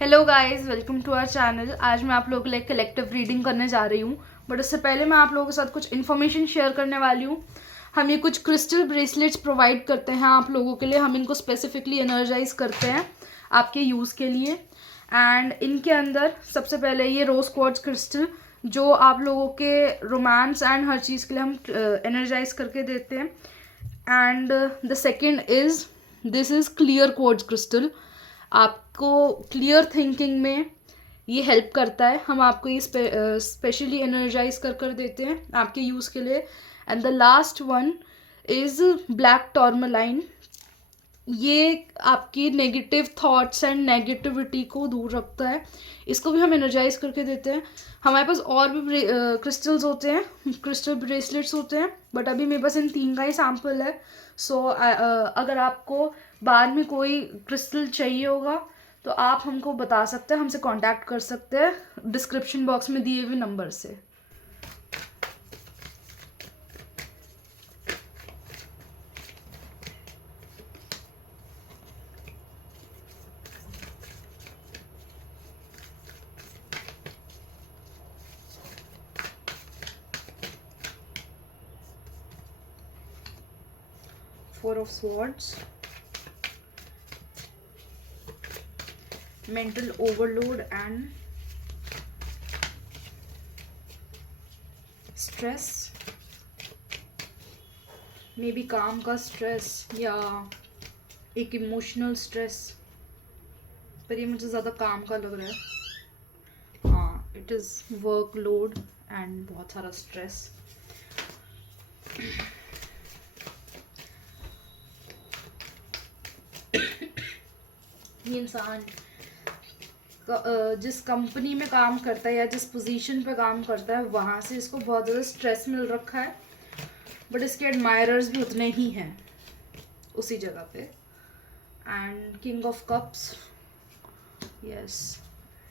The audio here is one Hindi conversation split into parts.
Hello guys, welcome to our channel. आज मैं आप लोगों के लिए कलेक्टिव रीडिंग करने जा रही हूँ, बट उससे पहले मैं आप लोगों के साथ कुछ इन्फॉर्मेशन शेयर करने वाली हूँ। हम ये कुछ क्रिस्टल ब्रेसलेट्स प्रोवाइड करते हैं आप लोगों के लिए। हम इनको स्पेसिफिकली एनर्जाइज करते हैं आपके यूज़ के लिए। एंड इनके अंदर सबसे पहले ये रोज क्वार्ट्ज क्रिस्टल, जो आप लोगों के रोमांस एंड हर चीज़ के लिए हम एनर्जाइज करके देते हैं। And the second is this is clear quartz crystal. आपको क्लियर थिंकिंग में ये हेल्प करता है। हम आपको ये स्पेशली एनर्जाइज कर देते हैं आपके यूज़ के लिए। And the last one is black tourmaline. ये आपकी नेगेटिव थॉट्स एंड नेगेटिविटी को दूर रखता है। इसको भी हम एनर्जाइज करके देते हैं। हमारे पास और भी क्रिस्टल्स होते हैं, क्रिस्टल ब्रेसलेट्स होते हैं, बट अभी मेरे पास इन 3 का ही सैम्पल है। सो अगर आपको बाद में कोई क्रिस्टल चाहिए होगा तो आप हमको बता सकते हैं, हमसे कांटेक्ट कर सकते हैं डिस्क्रिप्शन बॉक्स में दिए हुए नंबर से। Four of Swords, mental overload and stress, may be काम का स्ट्रेस या एक इमोशनल स्ट्रेस, पर ये मुझे ज़्यादा काम का लग रहा है। हाँ, it is work load and बहुत सारा स्ट्रेस। ये इंसान जिस कंपनी में काम करता है या जिस पोजीशन पे काम करता है, वहाँ से इसको बहुत ज़्यादा स्ट्रेस मिल रखा है, बट इसके एडमायरर्स भी उतने ही हैं उसी जगह पे। And king of cups, yes,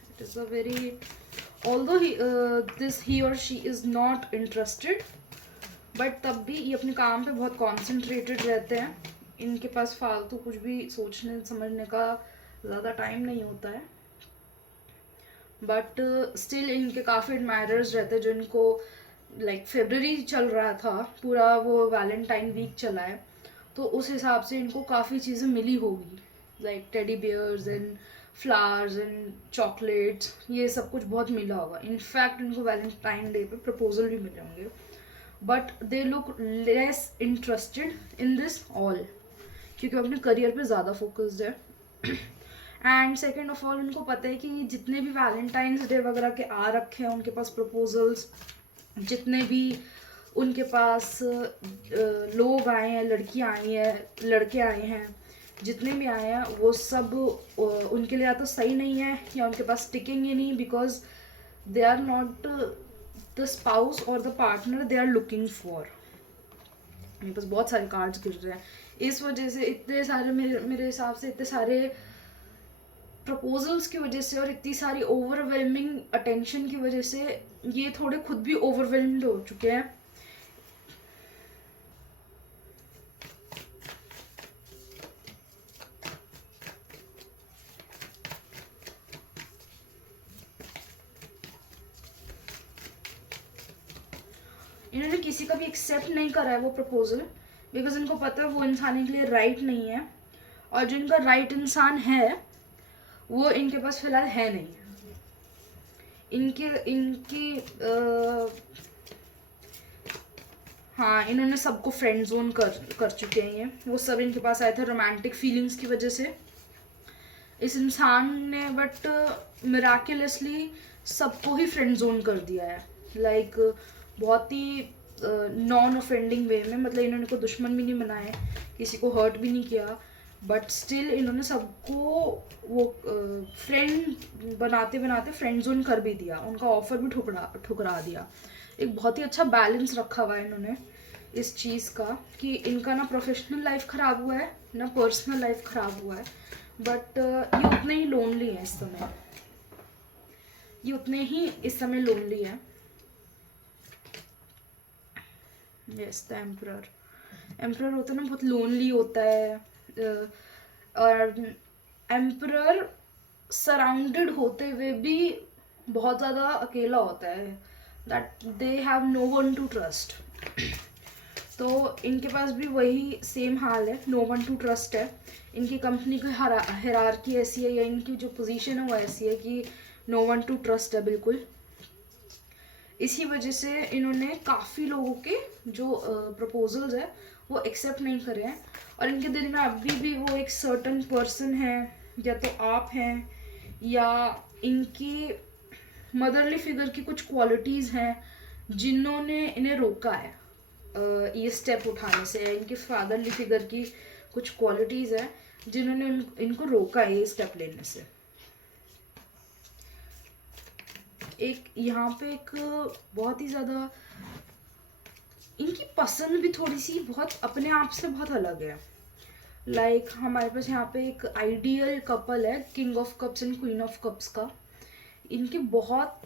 it is a very, although he और she is not interested, but तब भी ये अपने काम पे बहुत कॉन्सेंट्रेटेड रहते हैं। इनके पास फालतू कुछ भी सोचने समझने का ज़्यादा टाइम नहीं होता है, बट स्टिल इनके काफ़ी एडमायरर्स रहते हैं जो इनको, लाइक फेब्रवरी चल रहा था पूरा, वो वैलेंटाइन वीक चला है, तो उस हिसाब से इनको काफ़ी चीज़ें मिली होगी, like teddy bears and flowers and chocolates, ये सब कुछ बहुत मिला होगा। इनफैक्ट इनको वैलेंटाइन डे पे प्रपोजल भी मिले होंगे, but they look less interested in this all, क्योंकि वो अपने करियर पे ज़्यादा फोकस्ड है। एंड सेकेंड ऑफ ऑल, उनको पता है कि जितने भी वैलेंटाइंस डे वगैरह के आ रखे हैं उनके पास प्रपोजल्स, जितने भी उनके पास लोग आए हैं, लड़कियाँ आई हैं, लड़के आए हैं, जितने भी आए हैं वो सब उनके लिए या तो सही नहीं है या उनके पास टिकेंगे नहीं, because they are not the spouse और the partner they are looking for. मेरे पास बहुत सारे कार्ड्स गिर रहे हैं, इस वजह से इतने सारे, मेरे हिसाब से इतने सारे प्रपोजल्स की वजह से और इतनी सारी ओवरवेलमिंग अटेंशन की वजह से ये थोड़े खुद भी ओवरवेलम्ड हो चुके हैं। इन्होंने किसी का भी एक्सेप्ट नहीं करा है वो प्रपोजल, बिकॉज इनको पता है वो इंसान इनके लिए राइट नहीं है, और जो इनका राइट इंसान है वो इनके पास फिलहाल है नहीं। इनके इनकी हाँ, इन्होंने सबको फ्रेंड जोन कर चुके हैं। ये वो सब इनके पास आए थे रोमांटिक फीलिंग्स की वजह से। इस इंसान ने बट मिराकुलसली सबको ही फ्रेंड जोन कर दिया है, लाइक बहुत ही नॉन ऑफेंडिंग वे में। मतलब इन्होंने कोई दुश्मन भी नहीं बनाए, किसी को हर्ट भी नहीं किया, बट स्टिल इन्होंने सबको वो फ्रेंड बनाते बनाते फ्रेंड जोन कर भी दिया, उनका ऑफर भी ठुकरा दिया। एक बहुत ही अच्छा बैलेंस रखा हुआ है इन्होंने इस चीज़ का, कि इनका ना प्रोफेशनल लाइफ ख़राब हुआ है ना पर्सनल लाइफ ख़राब हुआ है, बट ये उतने ही लोनली है इस समय, ये उतने ही इस समय लोनली है। यस, द एम्परर, एम्परर होता है ना, बहुत लोनली होता है। और एम्परर सराउंडेड होते हुए भी बहुत ज़्यादा अकेला होता है, that they have no one to trust. तो इनके पास भी वही सेम हाल है, नो वन टू ट्रस्ट है। इनकी कंपनी की हायरार्की ऐसी है, या इनकी जो पोजीशन है वो ऐसी है कि नो वन टू ट्रस्ट है बिल्कुल। इसी वजह से इन्होंने काफ़ी लोगों के जो प्रपोजल्स है वो एक्सेप्ट नहीं करे हैं, और इनके दिल में अभी भी वो एक सर्टन पर्सन है, या तो आप हैं, या इनकी मदरली फिगर की कुछ क्वालिटीज़ हैं जिन्होंने इन्हें रोका है ये स्टेप उठाने से। इनके फादरली फिगर की कुछ क्वालिटीज़ हैं जिन्होंने इनको रोका है ये स्टेप लेने से। एक यहाँ पे एक बहुत ही ज़्यादा इनकी पसंद भी थोड़ी सी बहुत अपने आप से बहुत अलग है। लाइक हमारे पास यहाँ पे एक आइडियल कपल है, king of cups and queen of cups का। इनके बहुत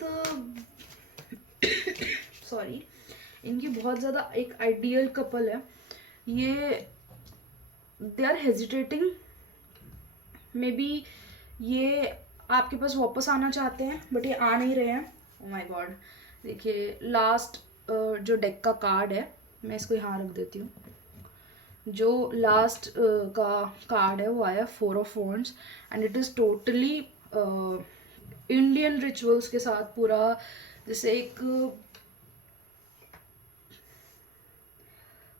सॉरी इनकी बहुत ज़्यादा एक आइडियल कपल है। ये they are hesitating, maybe ये आपके पास वापस आना चाहते हैं बट ये आ नहीं रहे हैं। ओ माय गॉड, देखिए लास्ट जो डेक का कार्ड है, मैं इसको यहाँ रख देती हूँ। जो लास्ट का कार्ड है वो आया 4 of wands, and it is totally Indian rituals के साथ पूरा, जैसे एक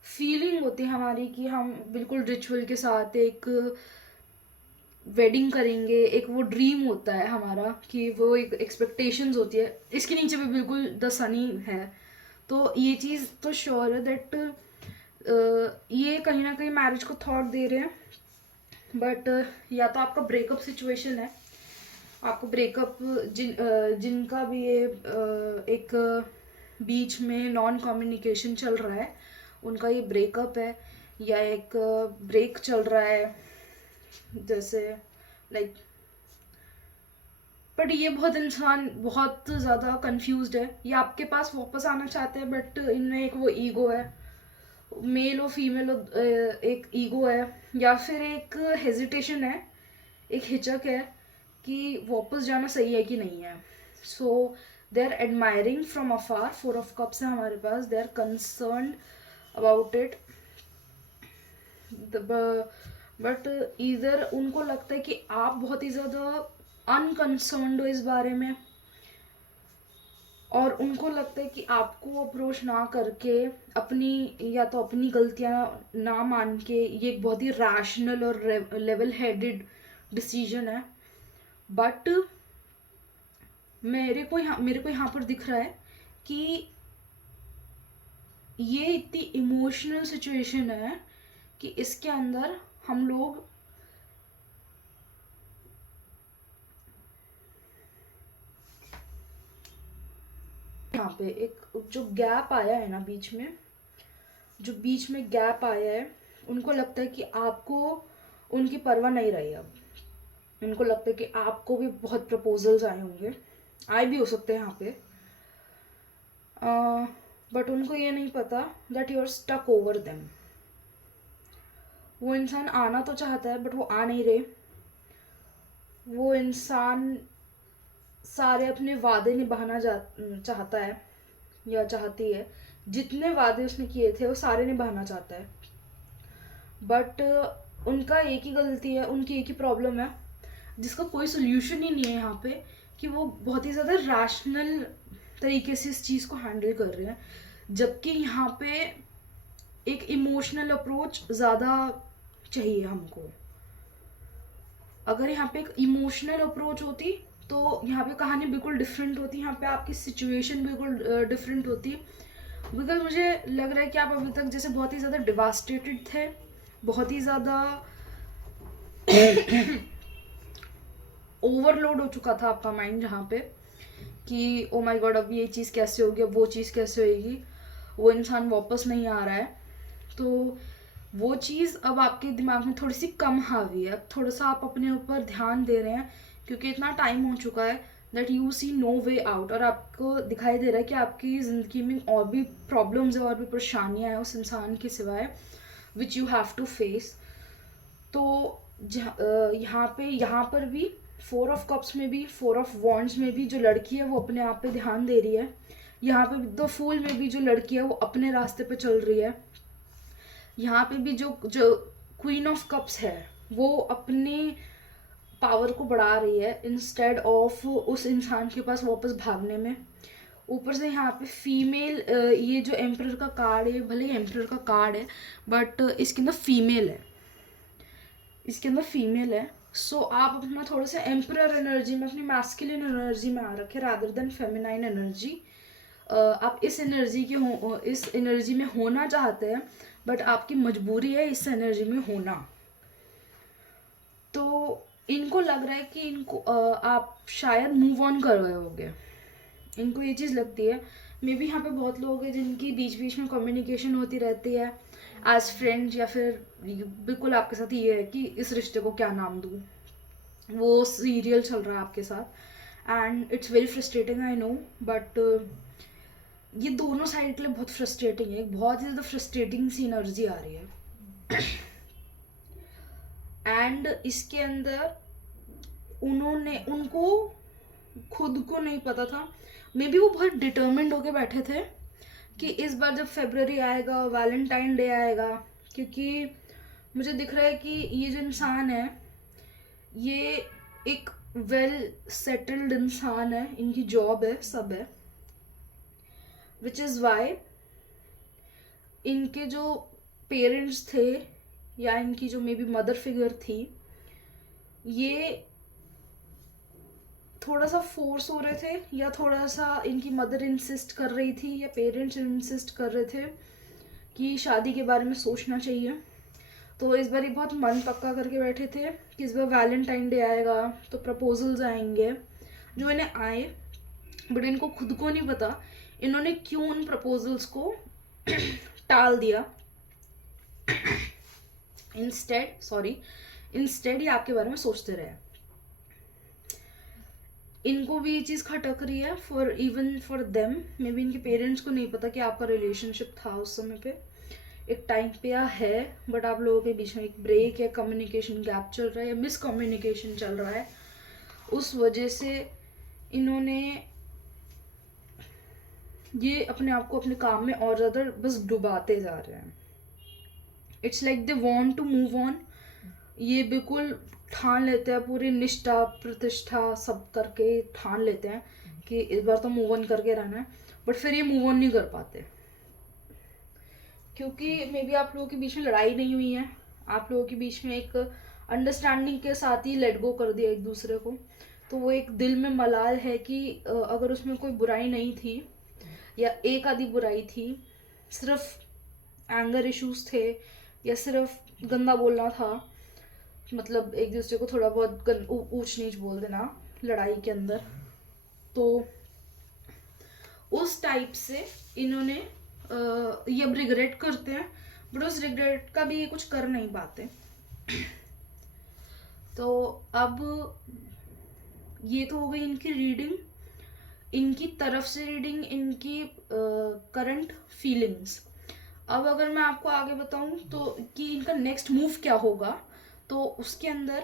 फीलिंग होती है हमारी कि हम बिल्कुल रिचुअल के साथ एक वेडिंग करेंगे। एक वो ड्रीम होता है हमारा कि वो एक एक्सपेक्टेशंस होती है। इसके नीचे भी बिल्कुल द सनी है। तो ये चीज़ तो श्योर है दैट ये कहीं ना कहीं मैरिज को थॉट दे रहे हैं, बट या तो आपका ब्रेकअप सिचुएशन है, आपको ब्रेकअप जिनका भी ये एक बीच में नॉन कम्युनिकेशन चल रहा है उनका ये ब्रेकअप है, या एक ब्रेक चल रहा है जैसे लाइक। बट ये बहुत इंसान बहुत ज़्यादा कंफ्यूज्ड है। ये आपके पास वापस आना चाहते हैं बट इनमें एक वो ईगो है, मेल और फीमेल एक ईगो है, या फिर एक हेजिटेशन है, एक हिचक है कि वापस जाना सही है कि नहीं है। So they are admiring from afar. 4 of cups है हमारे पास, they are concerned about it, but इधर उनको लगता है कि आप बहुत ही ज़्यादा अनकंसर्न्ड हो इस बारे में, और उनको लगता है कि आपको अप्रोच ना करके अपनी या तो अपनी गलतियां ना मान के ये एक बहुत ही रैशनल और लेवल हेडेड डिसीजन है। बट मेरे को यहाँ पर दिख रहा है कि ये इतनी इमोशनल सिचुएशन है कि इसके अंदर हम लोग यहाँ पे एक जो गैप आया है ना बीच में गैप आया है, उनको लगता है कि आपको उनकी परवाह नहीं रही। अब उनको लगता है कि आपको भी बहुत प्रपोजल्स आए होंगे, आए भी हो सकते हैं यहाँ पे, बट उनको ये नहीं पता that you are stuck over them. वो इंसान आना तो चाहता है बट वो आ नहीं रहे। वो इंसान सारे अपने वादे निभाना चाहता है या चाहती है। जितने वादे उसने किए थे वो सारे निभाना चाहता है, बट उनका एक ही गलती है, उनकी एक ही प्रॉब्लम है जिसका कोई सोल्यूशन ही नहीं है यहाँ पे, कि वो बहुत ही ज़्यादा रैशनल तरीके से इस चीज़ को हैंडल कर रहे हैं, जबकि यहाँ पे एक इमोशनल अप्रोच ज़्यादा चाहिए हमको। अगर यहाँ पे एक इमोशनल अप्रोच होती तो यहाँ पे कहानी बिल्कुल डिफरेंट होती, यहाँ पे आपकी सिचुएशन बिल्कुल डिफरेंट होती। बिकॉज मुझे लग रहा है कि आप अभी तक जैसे बहुत ही ज़्यादा डिवास्टेटेड थे, बहुत ही ज़्यादा ओवरलोड हो चुका था आपका माइंड जहाँ पे कि ओ माय गॉड अब ये चीज़ कैसे होगी, अब वो चीज़ कैसे होगी, वो इंसान वापस नहीं आ रहा है। तो वो चीज़ अब आपके दिमाग में थोड़ी सी कम हावी है। अब थोड़ा सा आप अपने ऊपर ध्यान दे रहे हैं क्योंकि इतना टाइम हो चुका है that you see no way out, और आपको दिखाई दे रहा है कि आपकी ज़िंदगी में और भी प्रॉब्लम्स है और भी परेशानियाँ हैं उस इंसान के सिवाय which you have to face. तो यहाँ पर भी 4 ऑफ कप्स में भी, 4 ऑफ वॉन्ड्स में भी जो लड़की है वो अपने आप पे ध्यान दे रही है। यहाँ पे द फूल में भी जो लड़की है वो अपने रास्ते पे चल रही है। यहाँ पे भी जो जो क्वीन ऑफ कप्स है वो अपने पावर को बढ़ा रही है इंस्टेड ऑफ उस इंसान के पास वापस भागने में। ऊपर से यहाँ पे फीमेल, ये जो एम्परर का कार्ड है, भले ही एम्परर का कार्ड है बट इसके अंदर फीमेल है, इसके अंदर फीमेल है। सो आप अपना थोड़ा सा एम्परर एनर्जी में, अपनी मैस्कुलिन एनर्जी में आ रखे रादर देन फेमिनाइन एनर्जी। आप इस एनर्जी के हो, इस एनर्जी में होना चाहते हैं बट आपकी मजबूरी है इस एनर्जी में होना। तो इनको लग रहा है कि इनको आप शायद मूव ऑन कर रहे होगे, इनको ये चीज़ लगती है। मे बी यहाँ पे बहुत लोग हैं जिनकी बीच बीच में कम्युनिकेशन होती रहती है एज फ्रेंड्स, या फिर बिल्कुल आपके साथ ये है कि इस रिश्ते को क्या नाम दूँ, वो सीरियल चल रहा है आपके साथ and it's very frustrating I know. But ये दोनों साइड के लिए बहुत फ्रस्ट्रेटिंग है, एक बहुत ही ज़्यादा फ्रस्ट्रेटिंग सी एनर्जी आ रही है। एंड इसके अंदर उनको खुद को नहीं पता था, मे बी वो बहुत डिटर्मिन्ड होके बैठे थे कि इस बार जब फेब्रुअरी आएगा, वैलेंटाइन डे आएगा, क्योंकि मुझे दिख रहा है कि ये जो इंसान है ये एक वेल सेटल्ड इंसान है, इनकी जॉब है, सब है, विच इज़ वाई इनके जो पेरेंट्स थे या इनकी जो मे बी मदर फिगर थी, ये थोड़ा सा फोर्स हो रहे थे, या थोड़ा सा इनकी मदर इंसिस्ट कर रही थी या पेरेंट्स इंसिस्ट कर रहे थे कि शादी के बारे में सोचना चाहिए। तो इस बार ये बहुत मन पक्का करके बैठे थे कि इस बार वैलेंटाइन डे आएगा तो प्रपोजल्स आएंगे, जो इन्हें आए बट इनको खुद को नहीं पता इन्होंने क्यों उन प्रपोजल्स को टाल दिया। इंस्टेड ये आपके बारे में सोचते रहे। इनको भी ये चीज़ खटक रही है for even for them, may be इनके पेरेंट्स को नहीं पता कि आपका रिलेशनशिप था उस समय पे, एक टाइम पे या है, बट आप लोगों के बीच में एक ब्रेक या कम्युनिकेशन गैप चल रहा है या मिसकम्युनिकेशन चल रहा है। उस वजह से इन्होंने ये अपने आप को अपने काम में और ज़्यादा बस डुबाते जा रहे हैं। It's like they want to move on, ये बिल्कुल ठान लेते हैं, पूरी निष्ठा प्रतिष्ठा सब करके ठान लेते हैं कि इस बार तो मूव ऑन करके रहना है, बट फिर ये मूव ऑन नहीं कर पाते क्योंकि मे बी आप लोगों के बीच में लड़ाई नहीं हुई है, आप लोगों के बीच में एक अंडरस्टैंडिंग के साथ ही लेट गो कर दिया एक दूसरे को। तो वो एक दिल में मलाल है कि अगर उसमें कोई बुराई नहीं थी या एक आधी बुराई थी, सिर्फ एंगर इश्यूज थे या सिर्फ गंदा बोलना था, मतलब एक दूसरे को थोड़ा बहुत ऊंच नीच बोल देना लड़ाई के अंदर, तो उस टाइप से इन्होंने ये अब रिग्रेट करते हैं बट उस रिग्रेट का भी ये कुछ कर नहीं पाते। तो अब ये तो हो गई इनकी रीडिंग, इनकी तरफ से रीडिंग, इनकी करंट फीलिंग्स। अब अगर मैं आपको आगे बताऊं तो कि इनका नेक्स्ट मूव क्या होगा, तो उसके अंदर